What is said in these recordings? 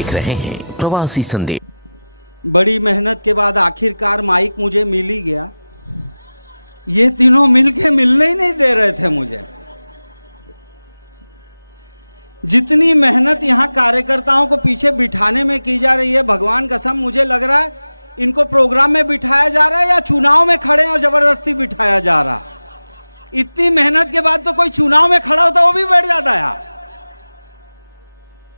देख रहे हैं प्रवासी संदेश। बड़ी मेहनत के बाद आखिरकार माइक मुझे मिल ही गया। ये तीनों मिलके मिलने ही नहीं दे रहे थे मुझे। जितनी मेहनत यहाँ कार्यकर्ताओं को पीछे बिठाने में की जा रही है, भगवान कसम मुझे लग रहा है इनको प्रोग्राम में बिठाया जा रहा है या चुनाव में खड़े और जबरदस्ती बिठाया जा रहा। इतनी मेहनत के बाद तो कोई चुनाव में खड़ा होता वो भी बैठ जाता यार।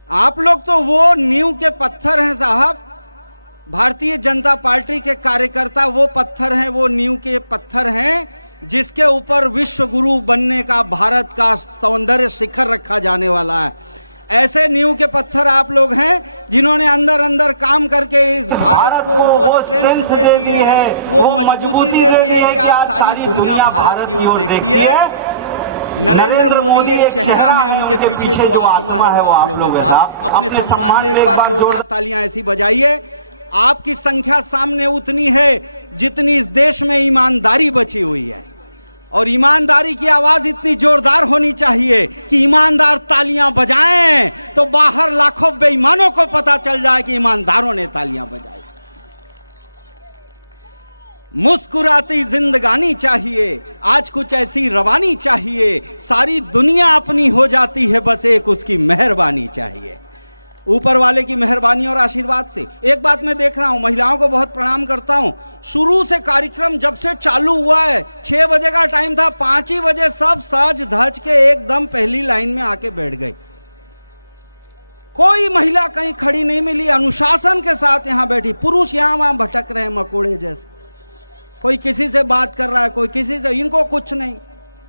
आप लोग तो वो नींव के पत्थर हैं साहब। भारतीय जनता पार्टी के कार्यकर्ता वो पत्थर हैं, वो नींव के पत्थर हैं जिसके ऊपर विश्व गुरु बनने का भारत का सौंदर्य शिखर रखा जाने वाला है। ऐसे नींव के पत्थर आप लोग हैं जिन्होंने अंदर अंदर काम करके इस भारत को वो स्ट्रेंथ दे दी है, वो मजबूती दे दी है कि आज सारी दुनिया भारत की ओर देखती है। नरेंद्र मोदी एक चेहरा है, उनके पीछे जो आत्मा है वो आप लोग हैं साहब। अपने सम्मान में एक बार जोरदार तालियां ऐसी बजाइए। आपकी संख्या सामने उतनी है जितनी इस देश में ईमानदारी बची हुई है, और ईमानदारी की आवाज इतनी जोरदार होनी चाहिए कि ईमानदार तालियां बजाएं तो बाहर लाखों बेईमानों को पता चल जाए कि ईमानदारों ने तालियां बजाई। मुस्कुराती जिंदगानी चाहिए, आज कुछ ऐसी रवानी चाहिए, सारी दुनिया अपनी हो जाती है, बस एक उसकी मेहरबानी चाहिए। ऊपर वाले की मेहरबानी और आशीर्वाद से एक बात मैं देख रहा हूं, महिलाओं को बहुत प्रणाम करता हूं। शुरू से कार्यक्रम जब से चालू हुआ है, 6 बजे का टाइम था, 5 ही बजे सब सज धज के एकदम पहली लाइन में आके बैठ गई। कोई महिला कहीं खड़ी नहीं मिली, अनुशासन के साथ यहां बैठी। पुरुष यहां वहां भटक रहे हैं मकोड़े जैसे, कोई किसी से बात कर रहा है, कोई किसी से, इनको कुछ नहीं,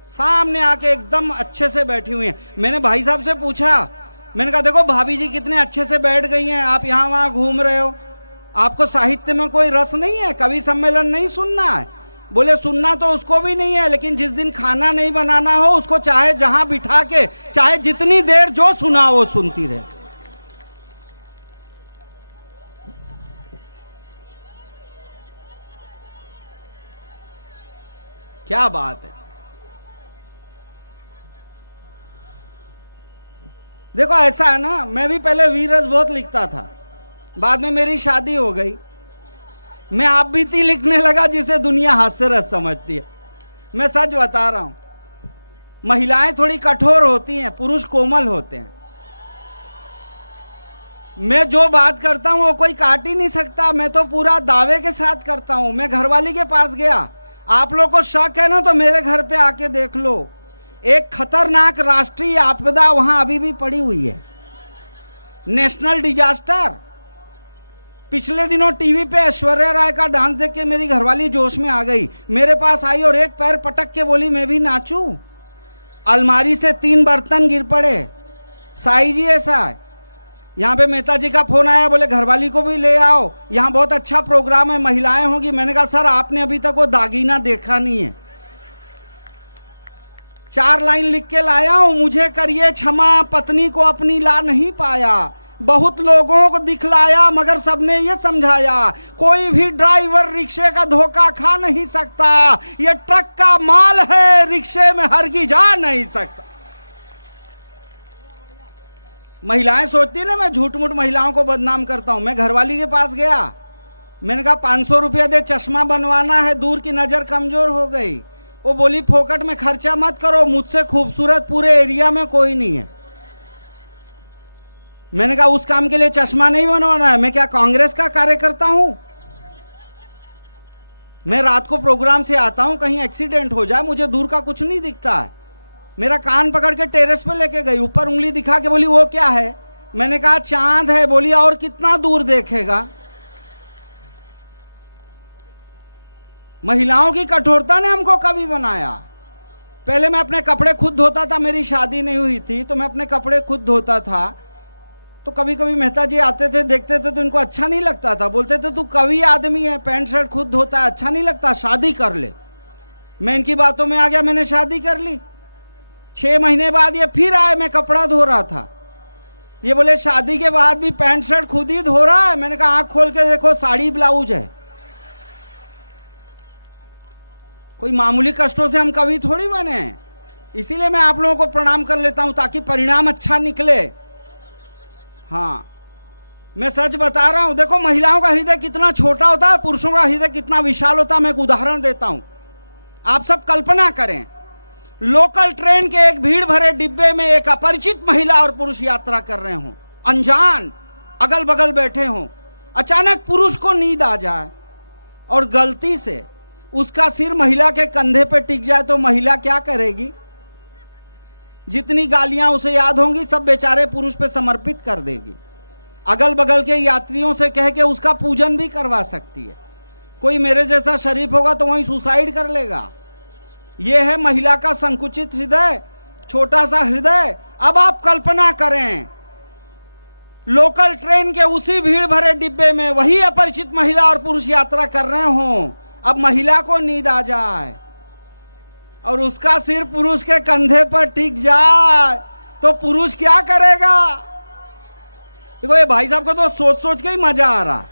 सामने आके एकदम अच्छे से बैठी हुई है। मैंने भाई साहब से पूछा, मैंने कहा देखो भाभी जी कितने अच्छे से बैठ गई हैं, आप यहाँ वहाँ घूम रहे हो, आपको साहित्य में कोई रस नहीं है, कवि सम्मेलन नहीं सुनना है? बोले सुनना तो उसको भी नहीं है, लेकिन जिस दिन खाना नहीं बनाना हो उसको चाहे जहां बिठा के चाहे जितनी देर जो सुना वो सुनती रहे। क्या बात है। देखो ऐसा है ना, मैं भी पहले वीरस बहुत लिखता था, बाद में मेरी शादी हो गई, मैं आप बीती लिखने लगा जिसे दुनिया हास्य रस समझती है। मैं सच बता रहा हूं, महिलाएं थोड़ी कठोर होती हैं, पुरुष कोमल होते हैं। मैं जो बात करता हूं वो कोई काट ही नहीं सकता, मैं तो पूरा दावे के साथ करता हूं। मैं घरवाली के पास गया, आप लोग को शक है ना तो मेरे घर पे आके देख लो, एक खतरनाक राष्ट्रीय आपदा वहां अभी भी पड़ी हुई है, नेशनल डिजास्टर। पिछले दिनों टीवी पे ऐश्वर्या राय का डांस देख के मेरी घरवाली जोश में आ गई, मेरे पास आई और एक पैर पटक के बोली मैं भी नाचूं। अलमारी से 3 बर्तन गिर पड़े। साई जी ऐसा है, यहाँ पे मेहता जी का फोन आया, बोले घरवाली को भी ले आओ, यहाँ बहुत अच्छा प्रोग्राम है, महिलाएं होंगी। मैंने कहा सर आपने अभी तक वो दागीना देखा नहीं है। 4 लाइन लिख के लाया हूं, मुझे करिए क्षमा, पत्नी को अपनी ला नहीं पाया, बहुत लोगों को दिखलाया मगर सबने ये समझाया, कोई भी ड्राइवर रिक्शे का धोखा खा नहीं सकता, ये ट्रक का माल है, रिक्शे में हरगिज जा नहीं सकता। महिलाएं सोचती है ना मैं झूठ मूठ महिलाओं को बदनाम करता हूं। मैं घरवाली के पास गया, मैंने कहा 500 रुपया दे, चश्मा बनवाना है, दूर की नजर कमजोर हो गई। वो बोली फोकट में खर्चा मत करो, मुझसे खूबसूरत पूरे एरिया में कोई नहीं है। मैंने कहा उस काम के लिए चश्मा नहीं बनवाना है, मैं क्या कांग्रेस का कार्यकर्ता हूं? मैं रात को प्रोग्राम से आता हूं, कहीं एक्सीडेंट हो जाए, मुझे दूर का कुछ नहीं दिखता है। मेरा कान पकड़ के टेरेस पे लेके गई, ऊपर उंगली दिखा के बोली वो क्या है? मैंने कहा चांद है। बोली और कितना दूर देखेगा? महिलाओं की कठोरता ने हमको कभी बनाया। पहले मैं अपने कपड़े खुद धोता था, मेरी शादी नहीं हुई थी तो मैं अपने कपड़े खुद धोता था, तो कभी कभी मेहता जी आते थे, देखते थे तो इनको अच्छा नहीं लगता था, बोलते थे तू कवि आदमी है, पैंट शर्ट खुद धोता है, अच्छा नहीं लगता, शादी कर ले। मैं इनकी बातों में आ गया, मैंने शादी कर ली। 6 महीने बाद ये फिर आए, मैं कपड़ा धो रहा था, ये बोले शादी के बाद भी पैंट शर्ट खुद ही धो रहा है। मैंने कहा आंख खोल के देखो, साड़ी ब्लाउज है। कोई मामूली कष्टों से हम कवि थोड़ी बने, इसीलिए मैं आप लोगों को प्रणाम कर लेता हूं ताकि परिणाम अच्छा निकले। हाँ, मैं सच बता रहा हूं। देखो महिलाओं का हृदय कितना छोटा होता है, पुरुषों का हृदय कितना विशाल होता है। मैं एक उदाहरण देता हूं, आप सब कल्पना करें, लोकल ट्रेन के एक भीड़ भरे डिब्बे में एक अपरिचित महिला और पुरुष यात्रा कर रहे हों, अनजान, अगल बगल बैठे हों। अचानक पुरुष को नींद आ जाए और गलती से उसका सिर महिला के कंधे पे टिक जाए तो महिला क्या करेगी? जितनी गालियां उसे याद होंगी सब बेचारे पुरुष पे समर्पित कर देगी। अगल बगल के यात्रियों से कह के उसका पूजन भी करवा सकती है। कोई मेरे जैसा शरीफ होगा तो वहीं सुसाइड कर लेगा। यह है महिला का संकुचित हृदय, छोटा सा हृदय। अब आप कल्पना करें, लोकल ट्रेन के उसी भीड़ भरे डिब्बे में वही अपरिचित महिला और पुरुष यात्रा कर रहे हों। अब महिला को नींद आ जाए और उसका सिर पुरुष के कंधे पर टिक जाए तो पुरुष क्या करेगा? देखो ये भाई साहब को तो सोच सोच के ही मजा आ रहा।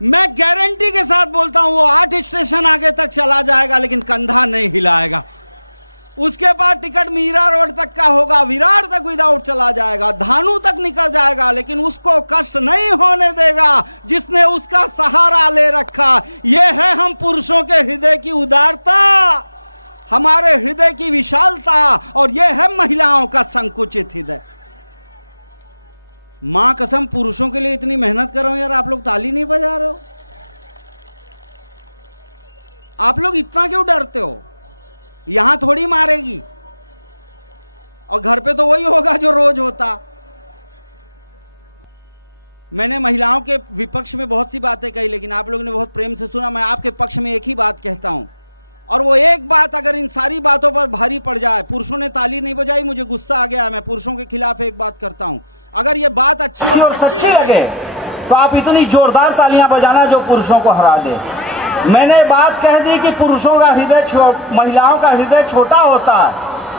मैं गारंटी के साथ बोलता हूं वो 8 स्टेशन आगे तक चला जाएगा लेकिन कंधा नहीं हिलाएगा। उसके बाद टिकट मीरा रोड तक का होगा, विरार तक विदाउट चला जाएगा, धानु तक निकल जाएगा, लेकिन उसको कष्ट नहीं होने देगा जिसने उसका सहारा ले रखा। यह है हम पुरुषों के हृदय की उदारता, हमारे हृदय की विशालता, और यह है महिलाओं का संकुचित हृदय। मां कसम, पुरुषों के लिए इतनी मेहनत कर रहा हूं यार, आप लोग ताली नहीं बजा रहे हो? आप लोग इतना क्यों डरते हो? यहां थोड़ी मारेगी, और घर पे तो वही होगा जो रोज होता। मैंने महिलाओं के विपक्ष में बहुत सी बातें कही, लेकिन आप लोगों ने बहुत प्रेम से सुना। मैं आपके पक्ष में एक ही बात कहता हूं, और वो एक बात अगर इन सारी बातों पर भारी पड़ जाए, पुरुषों ने ताली नहीं बजाई, मुझे गुस्सा आ गया, मैं पुरुषों के खिलाफ एक बात करता हूं। अगर ये बात अच्छी और सच्ची लगे तो आप इतनी जोरदार तालियां बजाना जो पुरुषों को हरा दे। मैंने बात कह दी कि पुरुषों का हृदय महिलाओं का हृदय छोटा होता है,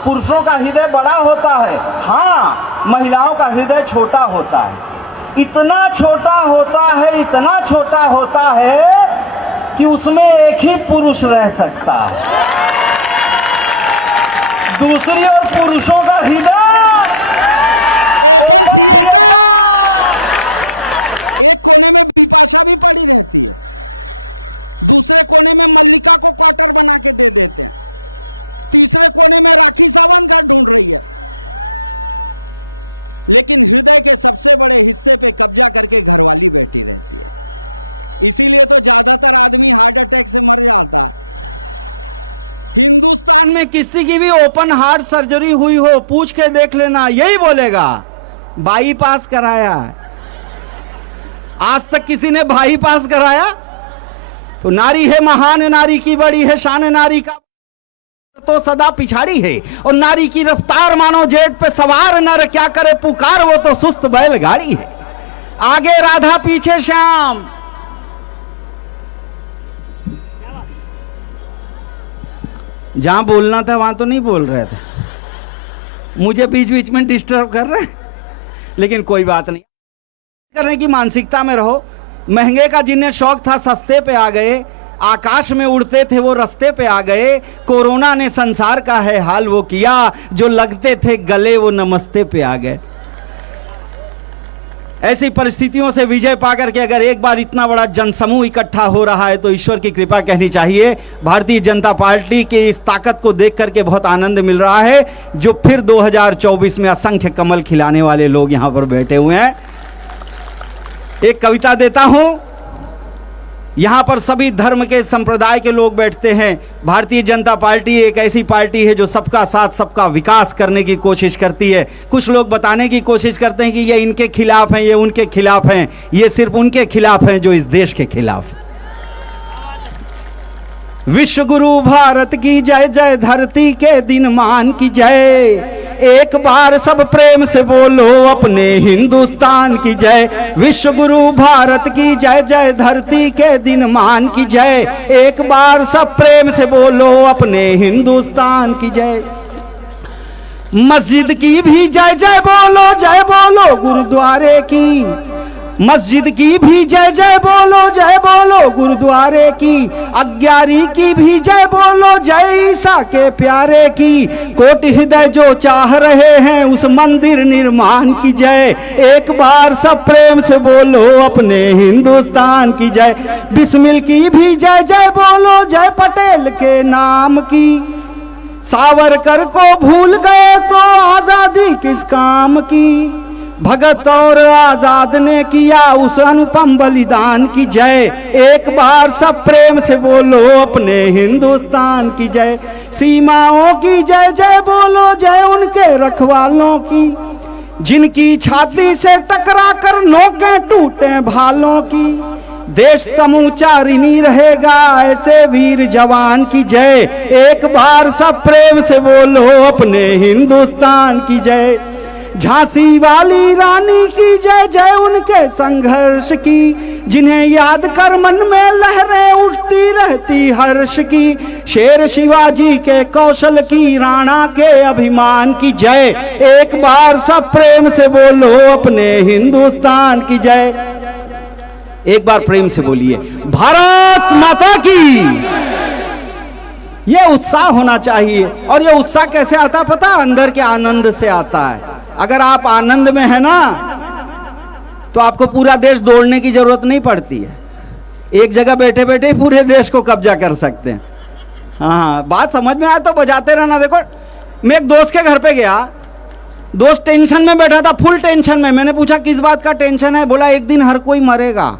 पुरुषों का हृदय बड़ा होता है। हाँ, महिलाओं का हृदय छोटा होता है, इतना छोटा होता है, इतना छोटा होता है कि उसमें एक ही पुरुष रह सकता है। दूसरी ओर पुरुषों का हृदय ओपन थिएटर, एक कोने में बिपाशा भी पड़ी रहती है, दूसरे कोने में मल्लिका को क्वार्टर बना के दे देते हैं, तीसरे कोने में राखी सावंत का ढूंढ रही है, लेकिन हृदय के सबसे बड़े हिस्से पे कब्जा करके घरवाली बैठी रहती है। इसीलिए तो ज्यादातर आदमी हार्ट अटैक से मर जाता है। हिंदुस्तान में तो सदा पिछाड़ी है, और नारी की रफ्तार मानो जेट पे सवार नर, क्या करे पुकार वो तो सुस्त बैलगाड़ी है। आगे राधा पीछे श्याम। जहां बोलना था वहां तो नहीं बोल रहे थे, मुझे बीच बीच में डिस्टर्ब कर रहे, लेकिन कोई बात नहीं। कहनी चाहिए, भारतीय जनता पार्टी की इस ताकत को देख करके बहुत आनंद मिल रहा है, जो फिर 2024 में असंख्य कमल खिलाने वाले लोग यहां पर बैठे हुए हैं। एक कविता देता हूं, यहां पर सभी धर्म के संप्रदाय के लोग बैठते हैं। भारतीय जनता पार्टी एक ऐसी पार्टी है जो सबका साथ सबका विकास करने की कोशिश करती है। कुछ लोग बताने की कोशिश करते हैं कि ये इनके खिलाफ हैं, ये उनके खिलाफ हैं, ये सिर्फ उनके खिलाफ हैं जो इस देश के खिलाफ हैं। विश्व गुरु भारत की जय, जय धरती के दिन मान की जय। एक बार सब प्रेम से बोलो अपने हिंदुस्तान की जय। विश्व गुरु भारत की जय, जय धरती के दिन मान की जय। एक बार सब प्रेम से बोलो अपने हिंदुस्तान की जय। मस्जिद की भी जय जय बोलो गुरुद्वारे की। मस्जिद की भी जय जय बोलो गुरुद्वारे की, अग्यारी की भी जय बोलो जय ईसा के प्यारे की। कोटि हृदय जो चाह रहे हैं उस मंदिर निर्माण की जय, एक बार सब प्रेम से बोलो अपने हिंदुस्तान की जय। बिस्मिल की भी जय जय बोलो जय पटेल के नाम की, सावरकर को भूल गए तो आजादी किस काम की। भगत और आजाद ने किया उस अनुपम बलिदान की जय, एक बार सब प्रेम से बोलो अपने हिंदुस्तान की जय। सीमाओं की जय जय बोलो जय उनके रखवालों की, जिनकी छाती से टकरा कर नोकें टूटे भालों की। देश समूचा ऋणी रहेगा ऐसे वीर जवान की जय, एक बार सब प्रेम से बोलो अपने हिंदुस्तान की जय। झांसी वाली रानी की जय जय उनके संघर्ष की, जिन्हें याद कर मन में लहरें उठती रहती हर्ष की। शेर शिवाजी के कौशल की, राणा के अभिमान की जय, एक बार सब प्रेम से बोलो अपने हिंदुस्तान की जय। एक बार प्रेम से बोलिए भारत माता की। ये उत्साह होना चाहिए, और ये उत्साह कैसे आता पता? अंदर के आनंद से आता है। अगर आप आनंद में है ना तो आपको पूरा देश दौड़ने की जरूरत नहीं पड़ती है, एक जगह बैठे बैठे पूरे देश को कब्जा कर सकते हैं। हाँ, बात समझ में आया तो बजाते रहना। देखो, मैं एक दोस्त के घर पे गया, दोस्त टेंशन में बैठा था, फुल टेंशन में। मैंने पूछा किस बात का टेंशन है? बोला एक दिन हर कोई मरेगा।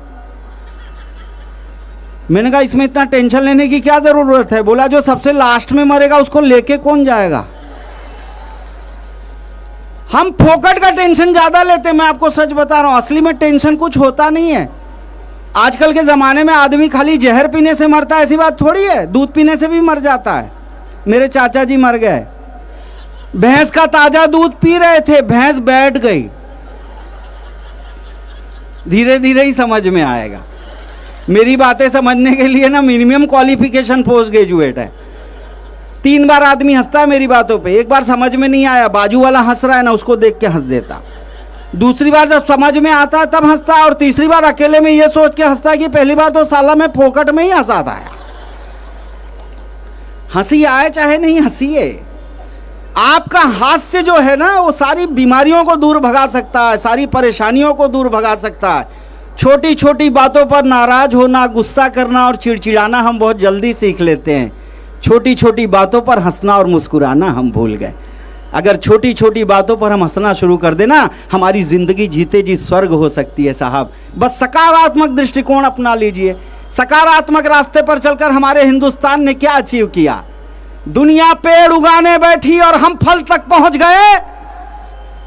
मैंने कहा इसमें इतना टेंशन लेने की क्या जरूरत है? बोला जो सबसे लास्ट में मरेगा उसको लेके कौन जाएगा? हम फोकट का टेंशन ज्यादा लेते हैं। मैं आपको सच बता रहा हूं, असली में टेंशन कुछ होता नहीं है। आजकल के जमाने में आदमी खाली जहर पीने से मरता है, ऐसी बात थोड़ी है। दूध पीने से भी मर जाता है। मेरे चाचा जी मर गए, भैंस का ताजा दूध पी रहे थे, भैंस बैठ गई। धीरे धीरे ही समझ में आएगा। मेरी बातें समझने के लिए ना मिनिमम क्वालिफिकेशन पोस्ट ग्रेजुएट है। 3 बार आदमी हंसता है मेरी बातों पे। एक बार समझ में नहीं आया, बाजू वाला हंस रहा है ना, उसको देख के हंस देता। दूसरी बार जब समझ में आता है तब हंसता है, और तीसरी बार अकेले में ये सोच के हंसता है कि पहली बार तो साला मैं फोकट में ही हंसा था। हंसी आए चाहे नहीं, हंसिए। आपका हास्य जो है ना वो सारी बीमारियों को दूर भगा सकता है, सारी परेशानियों को दूर भगा सकता है। छोटी छोटी बातों पर नाराज होना, गुस्सा करना और चिड़चिड़ाना हम बहुत जल्दी सीख लेते हैं। छोटी छोटी बातों पर हंसना और मुस्कुराना हम भूल गए। अगर छोटी छोटी बातों पर हम हंसना शुरू कर देना, हमारी जिंदगी जीते जी स्वर्ग हो सकती है साहब। बस सकारात्मक दृष्टिकोण अपना लीजिए। सकारात्मक रास्ते पर चलकर हमारे हिंदुस्तान ने क्या अचीव किया? दुनिया पेड़ उगाने बैठी और हम फल तक पहुंच गए।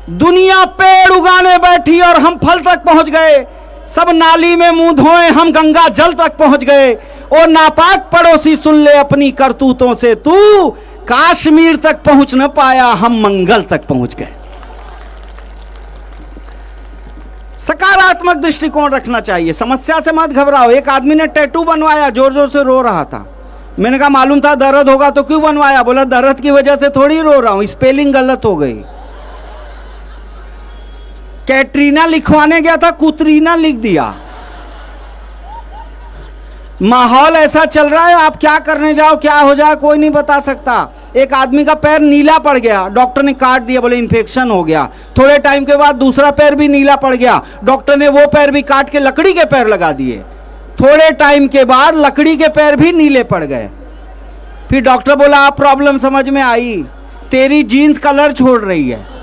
दुनिया पेड़ उगाने बैठी और हम फल तक पहुंच गए। सब नाली में मुंह धोए, हम गंगा जल तक पहुंच गए। ओ नापाक पड़ोसी सुन ले अपनी करतूतों से, तू काश्मीर तक पहुंच न पाया, हम मंगल तक पहुंच गए। सकारात्मक दृष्टिकोण रखना चाहिए, समस्या से मत घबराओ। एक आदमी ने टैटू बनवाया, जोर जोर से रो रहा था। मैंने कहा मालूम था दर्द होगा तो क्यों बनवाया? बोला दर्द की वजह से थोड़ी रो रहा हूं, स्पेलिंग गलत हो गई। कैटरीना लिखवाने गया था, कुतरीना लिख दिया। माहौल ऐसा चल रहा है, आप क्या करने जाओ क्या हो जाए कोई नहीं बता सकता। एक आदमी का पैर नीला पड़ गया, डॉक्टर ने काट दिया, बोले इन्फेक्शन हो गया। थोड़े टाइम के बाद दूसरा पैर भी नीला पड़ गया, डॉक्टर ने वो पैर भी काट के लकड़ी के पैर लगा दिए। थोड़े टाइम के बाद लकड़ी के पैर भी नीले पड़ गए। फिर डॉक्टर बोला आप प्रॉब्लम समझ में आई, तेरी जीन्स कलर छोड़ रही है।